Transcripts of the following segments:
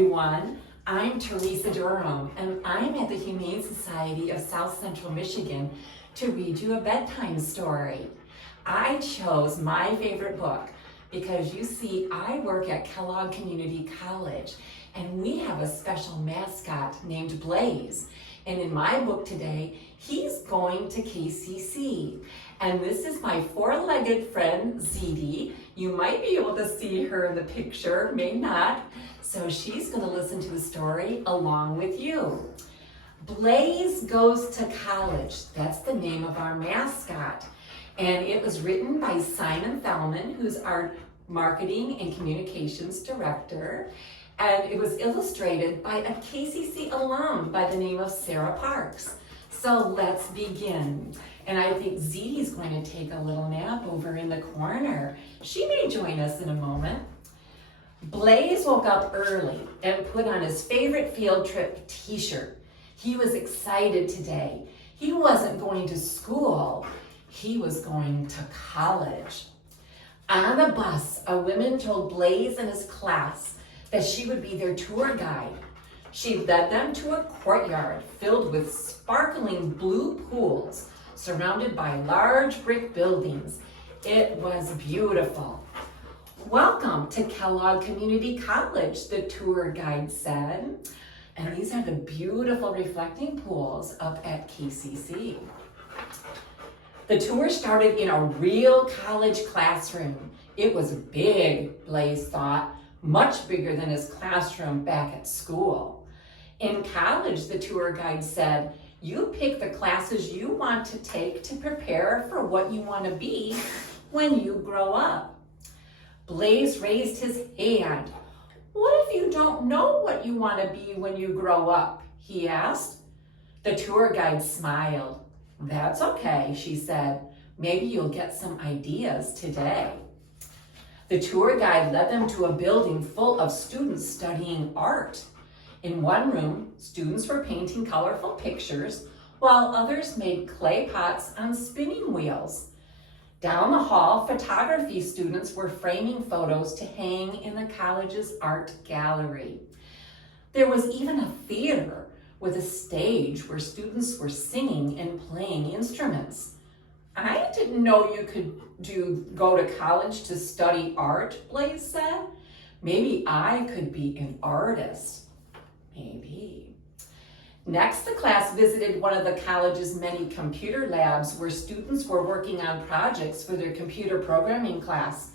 everyone. I'm Teresa Durham, and I'm at the Humane Society of South Central Michigan to read you a bedtime story. I chose my favorite book because you see, I work at Kellogg Community College, and we have a special mascot named Blaze. And in my book today, he's going to KCC. And this is my four-legged friend, Zeddy. You might be able to see her in the picture, may not. So she's going to listen to the story along with you. Blaze Goes to College. That's the name of our mascot. And it was written by Simon Thelman, who's our marketing and communications director. And it was illustrated by a KCC alum by the name of Sarah Parks. So let's begin. And I think Zeddy's going to take a little nap over in the corner. She may join us in a moment. Blaze woke up early and put on his favorite field trip t-shirt. He was excited today. He wasn't going to school. He was going to college. On the bus, a woman told Blaze and his class that she would be their tour guide. She led them to a courtyard filled with sparkling blue pools surrounded by large brick buildings. It was beautiful. Welcome to Kellogg Community College, the tour guide said. And these are the beautiful reflecting pools up at KCC. The tour started in a real college classroom. It was big, Blaze thought, much bigger than his classroom back at school. In college, the tour guide said, you pick the classes you want to take to prepare for what you want to be when you grow up. Blaze raised his hand. What if you don't know what you want to be when you grow up? He asked. The tour guide smiled. That's okay, she said. Maybe you'll get some ideas today. The tour guide led them to a building full of students studying art. In one room, students were painting colorful pictures, while others made clay pots on spinning wheels. Down the hall, photography students were framing photos to hang in the college's art gallery. There was even a theater with a stage where students were singing and playing instruments. I didn't know you could go to college to study art, Blaze said. Maybe I could be an artist. Maybe. Next, the class visited one of the college's many computer labs where students were working on projects for their computer programming class.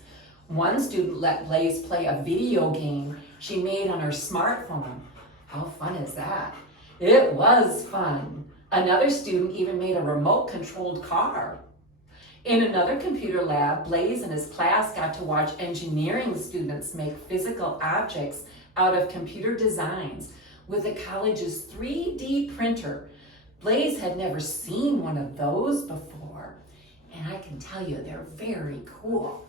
One student let Blaze play a video game she made on her smartphone. How fun is that? It was fun. Another student even made a remote-controlled car. In another computer lab, Blaze and his class got to watch engineering students make physical objects out of computer designs with the college's 3D printer. Blaze had never seen one of those before, and I can tell you they're very cool.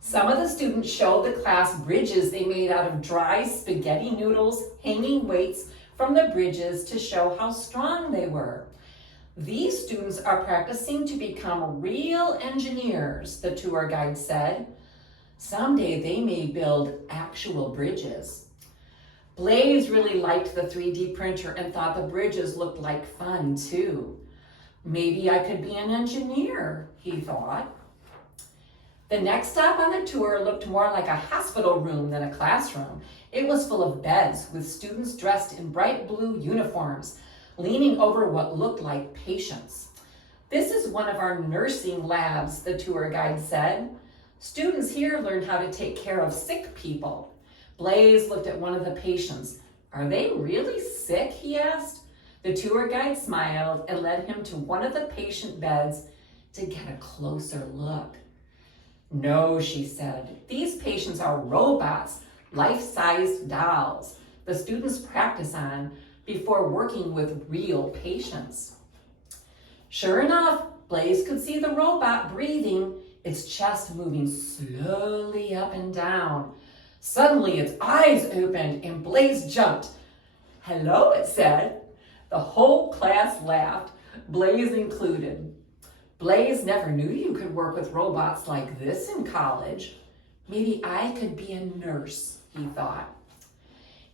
Some of the students showed the class bridges they made out of dry spaghetti noodles, hanging weights from the bridges to show how strong they were. These students are practicing to become real engineers, the tour guide said. Someday they may build actual bridges. Blaze really liked the 3D printer and thought the bridges looked like fun too. Maybe I could be an engineer, he thought. The next stop on the tour looked more like a hospital room than a classroom. It was full of beds with students dressed in bright blue uniforms, leaning over what looked like patients. This is one of our nursing labs, the tour guide said. Students here learn how to take care of sick people. Blaze looked at one of the patients. Are they really sick, he asked. The tour guide smiled and led him to one of the patient beds to get a closer look. No, she said. These patients are robots, life-sized dolls the students practice on before working with real patients. Sure enough, Blaze could see the robot breathing, its chest moving slowly up and down. Suddenly, its eyes opened and Blaze jumped. Hello, it said. The whole class laughed, Blaze included. Blaze never knew you could work with robots like this in college. Maybe I could be a nurse, he thought.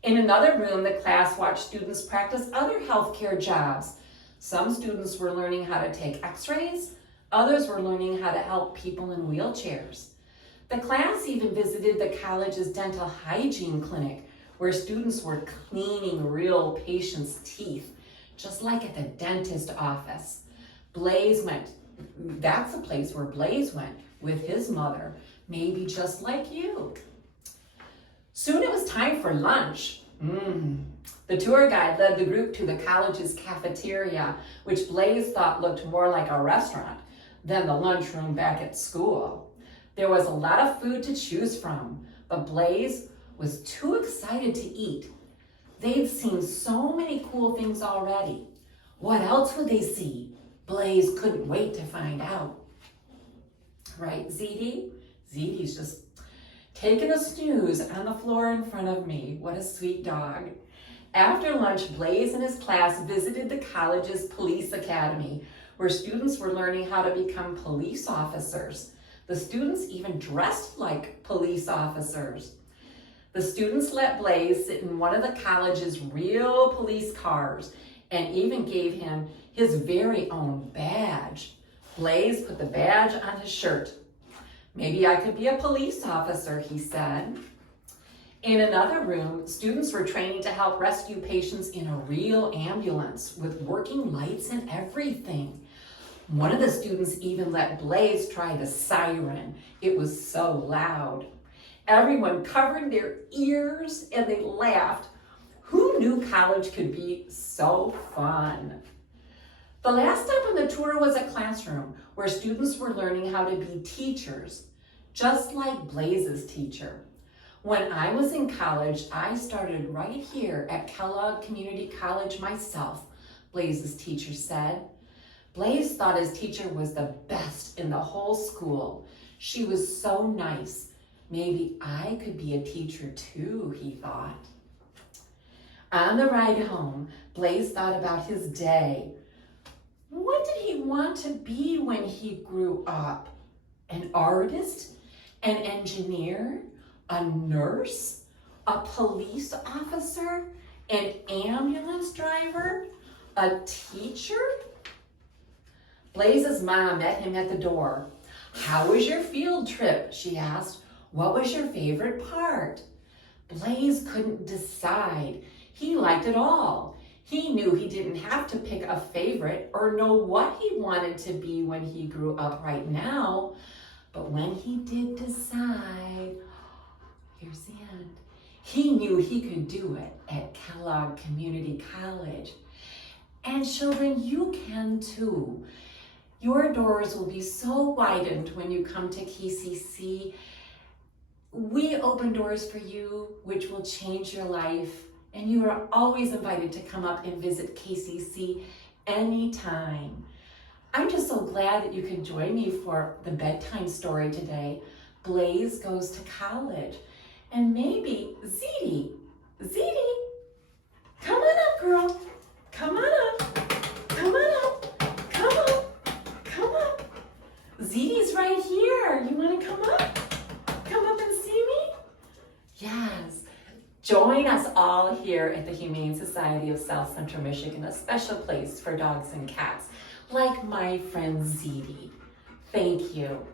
In another room, the class watched students practice other healthcare jobs. Some students were learning how to take x-rays, others were learning how to help people in wheelchairs. The class even visited the college's dental hygiene clinic, where students were cleaning real patients' teeth, just like at the dentist office. That's the place where Blaze went with his mother, maybe just like you. Soon it was time for lunch. The tour guide led the group to the college's cafeteria, which Blaze thought looked more like a restaurant than the lunchroom back at school. There was a lot of food to choose from, but Blaze was too excited to eat. They'd seen so many cool things already. What else would they see? Blaze couldn't wait to find out. Right, Zeddy? Zeddy's just taking a snooze on the floor in front of me. What a sweet dog. After lunch, Blaze and his class visited the college's police academy, where students were learning how to become police officers. The students even dressed like police officers. The students let Blaze sit in one of the college's real police cars and even gave him his very own badge. Blaze put the badge on his shirt. Maybe I could be a police officer, he said. In another room, students were training to help rescue patients in a real ambulance with working lights and everything. One of the students even let Blaze try the siren. It was so loud. Everyone covered their ears and they laughed. Who knew college could be so fun? The last stop on the tour was a classroom where students were learning how to be teachers, just like Blaze's teacher. When I was in college, I started right here at Kellogg Community College myself, Blaze's teacher said. Blaze thought his teacher was the best in the whole school. She was so nice. Maybe I could be a teacher too, he thought. On the ride home, Blaze thought about his day. What did he want to be when he grew up? An artist? An engineer? A nurse? A police officer? An ambulance driver? A teacher? Blaze's mom met him at the door. How was your field trip? She asked. What was your favorite part? Blaze couldn't decide. He liked it all. He knew he didn't have to pick a favorite or know what he wanted to be when he grew up right now. But when he did decide, here's the end. He knew he could do it at Kellogg Community College. And children, you can too. Your doors will be so widened when you come to KCC. We open doors for you, which will change your life. And you are always invited to come up and visit KCC anytime. I'm just so glad that you can join me for the bedtime story today. Blaze goes to college. And maybe Zeddy, come on up, girl. Come on up. Come on up. Come up. Come up. Zeddy's right here. You want to come up? Come up and see me? Yes. Join us all here at the Humane Society of South Central Michigan, a special place for dogs and cats, like my friend Zeddy. Thank you.